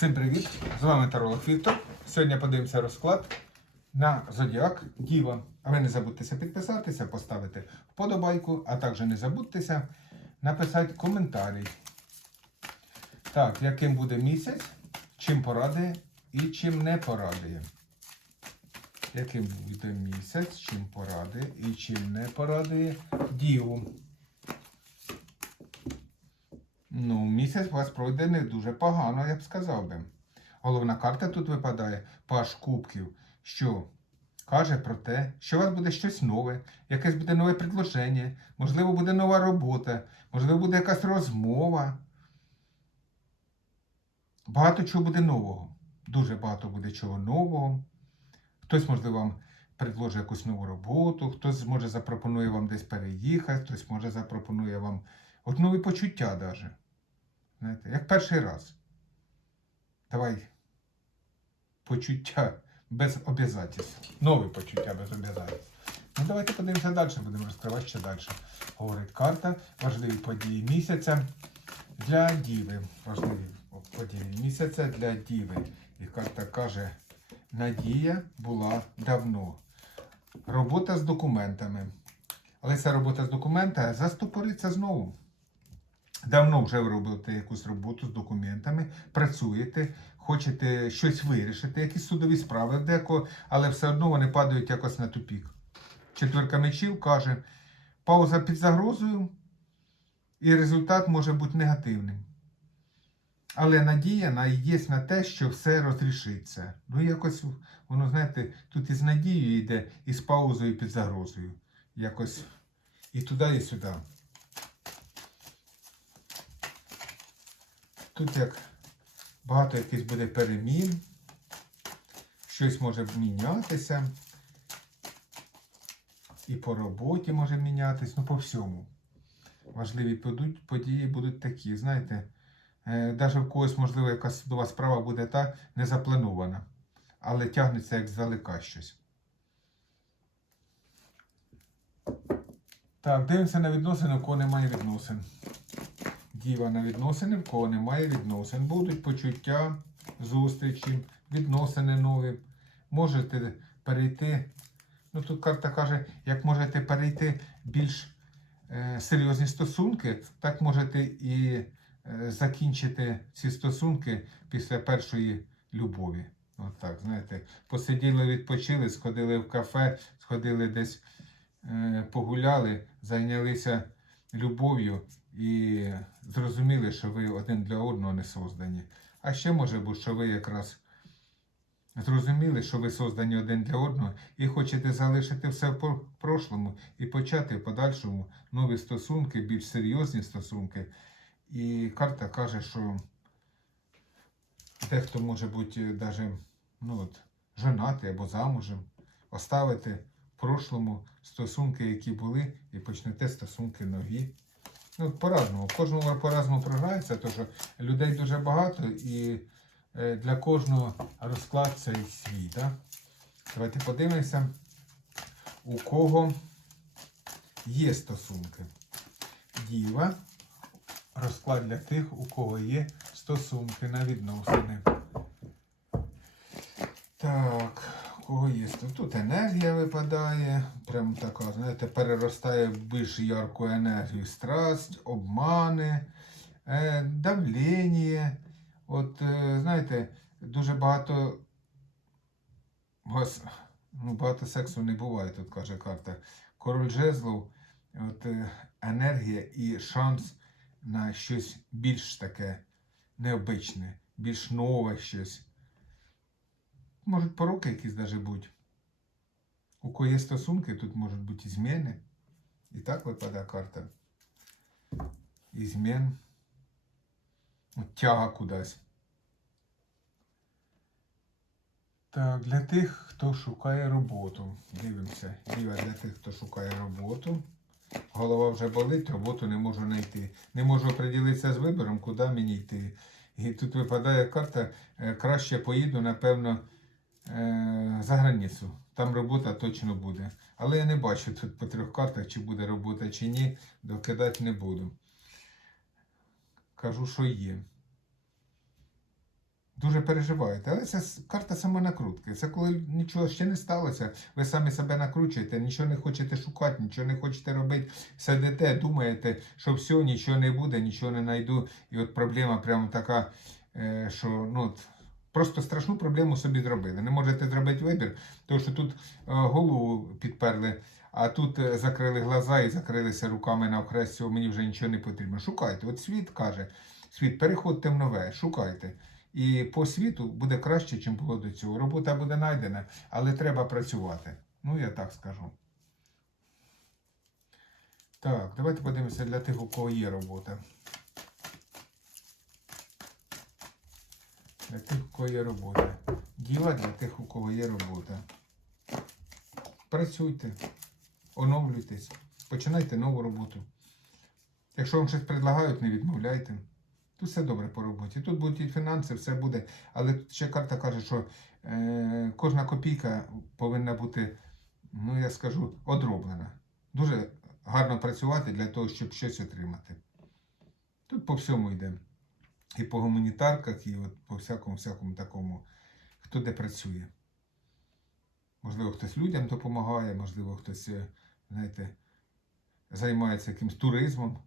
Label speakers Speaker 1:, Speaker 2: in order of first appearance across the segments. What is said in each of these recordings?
Speaker 1: Всім привіт! З вами Таролог Віктор. Сьогодні подивимося розклад на Зодіак Діва. Ви не забудьтеся підписатися, поставити вподобайку, а також не забудьтеся написати коментарі. Так, яким буде місяць, чим порадує і чим не порадує. Яким буде місяць, чим порадує і чим не порадує Діву. Ну, місяць у вас пройде не дуже погано, я б сказав би. Головна карта тут випадає Паш Кубків, що каже про те, що у вас буде щось нове, якесь буде нове предложення, можливо, буде нова робота, можливо, буде якась розмова. Багато чого буде нового. Дуже багато буде чого нового. Хтось, можливо, вам предложить якусь нову роботу, хтось може запропонує вам десь переїхати, хтось може запропонує вам от нові почуття навіть. Знаєте, як перший раз. Давай почуття без обов'язательств. Нові почуття без обов'язательств. Ну, давайте подивимося далі, будемо розкривати ще далі. Говорить карта, важливі події місяця для діви. Важливі події місяця для діви. І карта каже, надія була давно. Робота з документами. Але ця робота з документами застопориться знову. Давно вже робите якусь роботу з документами, працюєте, хочете щось вирішити, якісь судові справи деко, але все одно вони падають якось на тупік. Четверка мечів каже, пауза під загрозою, і результат може бути негативним. Але надія на є на те, що все розрішиться. Ну, якось воно, знаєте, тут із надією йде, і з паузою під загрозою. Якось і туди, і сюди. Тут як багато якихось буде перемін, щось може мінятися. І по роботі може мінятись, ну по всьому. Важливі події будуть такі, знаєте, навіть в когось, можливо, якась судова справа буде та не запланована, але тягнеться як здалека щось. Так, дивимося на відносини, у кого немає відносин. Діва на відносини, в кого немає відносин. Будуть почуття, зустрічі, відносини нові. Можете перейти. Ну тут карта каже, як можете перейти більш е, серйозні стосунки, так можете і е, закінчити ці стосунки після першої любові. От так, знаєте, посиділи, відпочили, сходили в кафе, сходили десь е, погуляли, зайнялися любов'ю і зрозуміли, що ви один для одного не создані. А ще може бути, що ви якраз зрозуміли, що ви создані один для одного і хочете залишити все в прошлому і почати в подальшому нові стосунки, більш серйозні стосунки. І карта каже, що дехто може бути навіть ну от, женатий або замужем, оставити в прошлому стосунки, які були, і почнете стосунки нові. Ну, по-разному. Кожному по-разному програється, тому що людей дуже багато і е, для кожного розклад цей свій. Да? Давайте подивимося, у кого є стосунки. Діва. Розклад для тих, у кого є стосунки на відносини. Так, кого стосунки? Тут енергія випадає, прям така, знаєте, переростає в більш ярку енергію. Страсть, обмани, е, давлення. От, е, знаєте, дуже багато, гос- ну, багато сексу не буває, тут каже карта. Король жезлов, от, е, енергія і шанс на щось більш таке необичне, більш нове щось. Можуть пороки якісь навіть бути. У кого є стосунки, тут можуть бути і зміни. І так випадає карта. І змін. Тяга кудись. Так, для тих, хто шукає роботу. Дивимося. Діва для тих, хто шукає роботу. Голова вже болить, роботу не можу знайти. Не можу оприділитися з вибором, куди мені йти. І тут випадає карта, е, краще поїду, напевно, за границю. Там робота точно буде. Але я не бачу тут по трьох картах, чи буде робота, чи ні. Докидати не буду. Кажу, що є. дуже переживаєте. Але це карта самонакрутки. Це коли нічого ще не сталося, ви самі себе накручуєте, нічого не хочете шукати, нічого не хочете робити. Сидите, думаєте, що все, нічого не буде, нічого не знайду. І от проблема прямо така, е, що ну. Просто страшну проблему собі зробили. Не можете зробити вибір, тому що тут е, голову підперли, а тут е, закрили глаза і закрилися руками навхрест, цього мені вже нічого не потрібно. Шукайте. От світ каже, світ, переходьте в нове, шукайте. І по світу буде краще, ніж було до цього. Робота буде знайдена, але треба працювати. Ну, я так скажу. Так, давайте подивимося для тих, у кого є робота. Для тих, у кого є робота. Діла для тих, у кого є робота. Працюйте, оновлюйтесь, починайте нову роботу. Якщо вам щось предлагають, не відмовляйте. Тут все добре по роботі. Тут будуть і фінанси, все буде. Але ще карта каже, що е, кожна копійка повинна бути, ну я скажу, одроблена. Дуже гарно працювати для того, щоб щось отримати. Тут по всьому йде. І по гуманітарках, і от по всякому всякому такому, хто де працює. Можливо, хтось людям допомагає, можливо, хтось, е, знаєте, займається якимсь туризмом,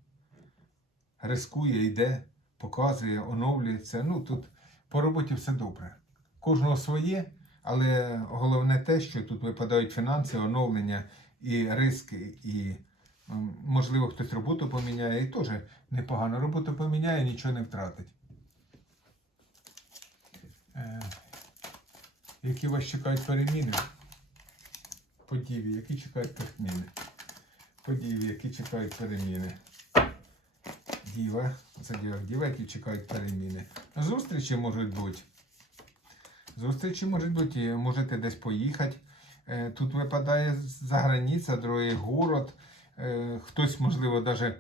Speaker 1: рискує, йде, показує, оновлюється. Ну, тут по роботі все добре. Кожного своє, але головне те, що тут випадають фінанси, оновлення і риски, і можливо хтось роботу поміняє, і теж непогано роботу поміняє, нічого не втратить. Е, які вас чекають переміни? Події, які чекають переміни? Події, які чекають переміни. Діва, це діва, діва, які чекають переміни. Зустрічі можуть бути. Зустрічі можуть бути, можете десь поїхати. Е, Тут випадає за границя, другий город. Е, Хтось, можливо, навіть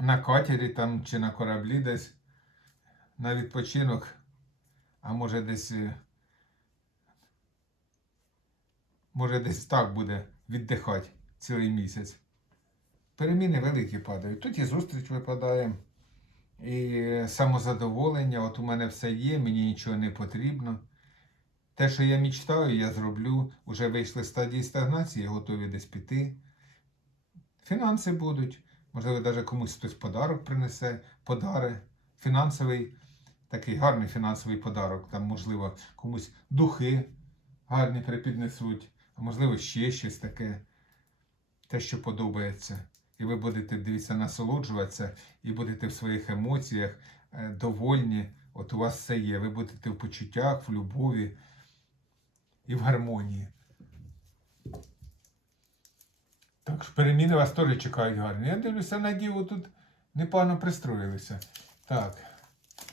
Speaker 1: на катері там, чи на кораблі десь на відпочинок, а може десь. е, Може десь так буде віддихати цілий місяць. Переміни великі падають. Тут і зустріч випадає, і самозадоволення. От у мене все є, мені нічого не потрібно. Те, що я мечтаю, я зроблю. Уже вийшли з стадії стагнації, готові десь піти. Фінанси будуть. Можливо, навіть комусь хтось подарок принесе, подари. Фінансовий, такий гарний фінансовий подарок. Там, можливо, комусь духи гарні припіднесуть, а можливо, ще щось таке, те, що подобається. І ви будете дивіться, насолоджуватися, і будете в своїх емоціях е, довольні. От у вас все є. Ви будете в почуттях, в любові і в гармонії. Так переміни вас теж чекають гарні. Я дивлюся на діву тут непогано пристроїлися. Так,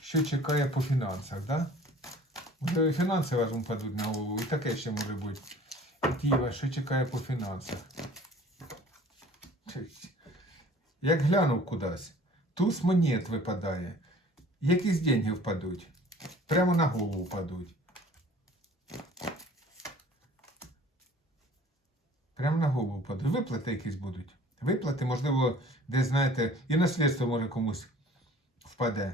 Speaker 1: що чекає по фінансах, да? Можливо, фінанси вас впадуть на голову, і таке ще може бути. Діва, що чекає по фінансах? Як глянув кудись, туз монет випадає. Якісь деньги впадуть. Прямо на голову впадуть. Прямо на голову впадуть. Виплати якісь будуть. Виплати, можливо, десь, знаєте, і наслідство може комусь впаде.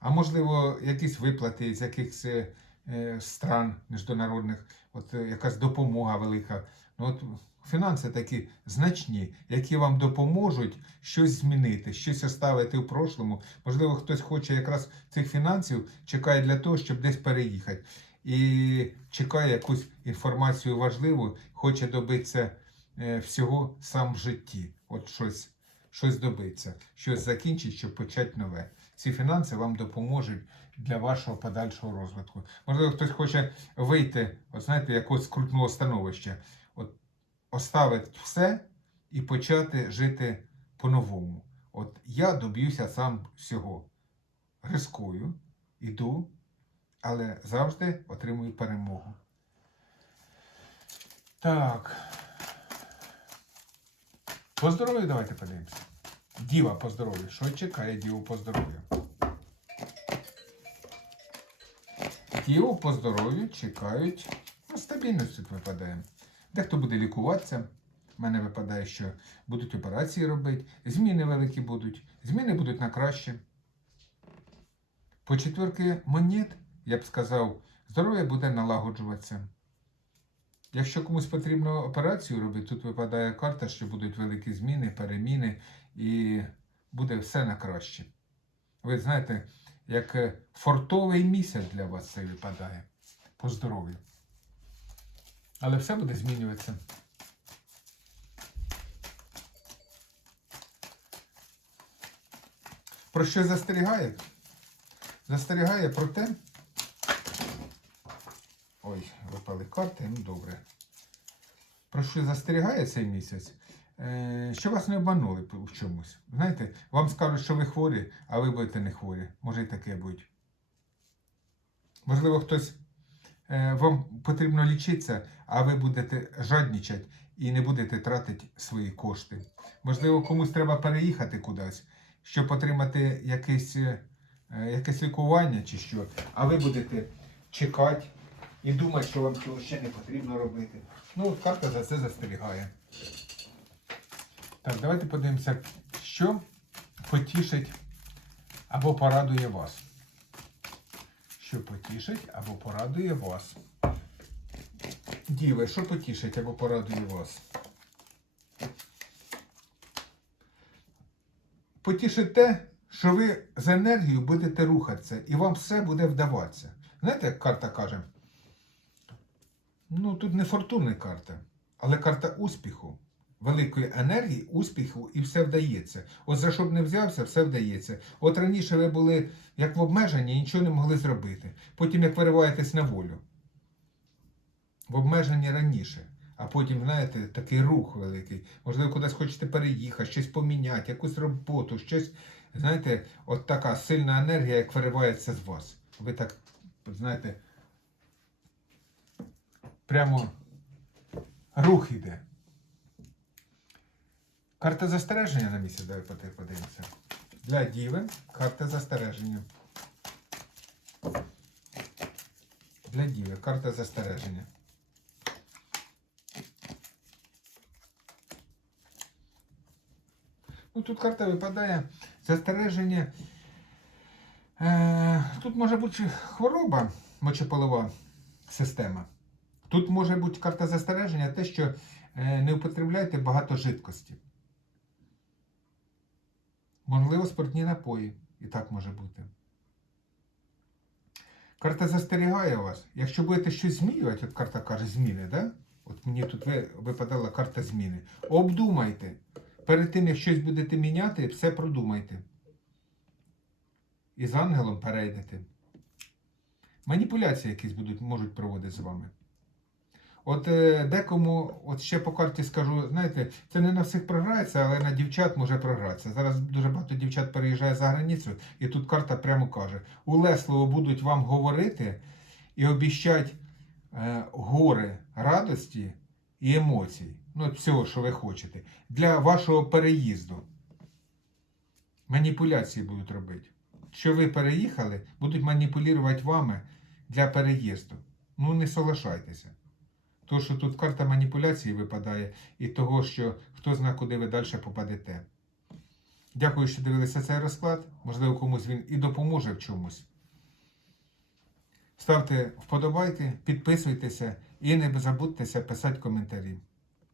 Speaker 1: А можливо, якісь виплати з якихось е, е, стран міжнародних, от е, якась допомога велика. Ну, от фінанси такі значні, які вам допоможуть щось змінити, щось оставити в прошлому. Можливо, хтось хоче якраз цих фінансів, чекає для того, щоб десь переїхати. І чекає якусь інформацію важливу, хоче добитися всього сам в житті. От щось, щось добитися, щось закінчить, щоб почати нове. Ці фінанси вам допоможуть для вашого подальшого розвитку. Можливо, хтось хоче вийти, от знаєте, якогось крутного становища, от оставити все і почати жити по-новому. От я доб'юся сам всього. Рискую, іду, але завжди отримую перемогу. Так. По здоров'ю давайте подивимося. Діва по здоров'ю. Що чекає діву по здоров'ю? Діву по здоров'ю чекають. Ну, стабільність тут випадає. Дехто буде лікуватися. У мене випадає, що будуть операції робити, зміни великі будуть, зміни будуть на краще. По четверки монет я б сказав, здоров'я буде налагоджуватися. Якщо комусь потрібно операцію робити, тут випадає карта, що будуть великі зміни, переміни і буде все на краще. Ви знаєте, як е, фортовий місяць для вас це випадає по здоров'ю. Але все буде змінюватися. Про що застерігає? Застерігає про те. Випали карти, ну добре. Про що застерігає цей місяць? Е, що вас не обманули в чомусь. Знаєте, вам скажуть, що ви хворі, а ви будете не хворі. Може і таке бути. Можливо, хтось е, вам потрібно лічитися, а ви будете жаднічати і не будете тратити свої кошти. Можливо, комусь треба переїхати кудись, щоб отримати якесь, е, якесь лікування чи що, а ви будете чекати і думати, що вам цього ще не потрібно робити. Ну, карта за це застерігає. Так, давайте подивимося, що потішить або порадує вас. Що потішить або порадує вас. Діви, що потішить або порадує вас? Потішить те, що ви з енергією будете рухатися і вам все буде вдаватися. Знаєте, як карта каже? Ну, тут не фортунна карта, але карта успіху великої енергії, успіху і все вдається. От за що б не взявся, все вдається. От раніше ви були як в обмеженні і нічого не могли зробити. Потім як вириваєтесь на волю. В обмеженні раніше. А потім, знаєте, такий рух великий. Можливо, кудись хочете переїхати, щось поміняти, якусь роботу, щось. Знаєте, от така сильна енергія, як виривається з вас. Ви так, знаєте, прямо рух іде. Карта застереження на місці, давай подивимося. Для Діви карта застереження. Для Діви карта застереження. Ну, тут карта випадає застереження. Е, тут може бути хвороба, мочеполова система. Тут може бути карта застереження, те, що е, не употребляйте багато жидкості. Можливо, спиртні напої. І так може бути. Карта застерігає вас. Якщо будете щось змінювати, от карта каже зміни, да? От мені тут випадала карта зміни. Обдумайте. Перед тим, як щось будете міняти, все продумайте. І з ангелом перейдете. Маніпуляції якісь будуть, можуть проводити з вами. От е, декому, от ще по карті скажу, знаєте, це не на всіх програється, але на дівчат може програтися. Зараз дуже багато дівчат переїжджає за границю, і тут карта прямо каже: улесливо будуть вам говорити і обіщать е, гори радості і емоцій. Ну, от всього, що ви хочете, для вашого переїзду. Маніпуляції будуть робити. Що ви переїхали, будуть маніпулювати вами для переїзду. Ну, не соглашайтеся. То, що тут карта маніпуляції випадає, і того, що хто зна, куди ви далі попадете. Дякую, що дивилися цей розклад. Можливо, комусь він і допоможе в чомусь. Ставте вподобайки, підписуйтеся і не забудьтеся писати коментарі.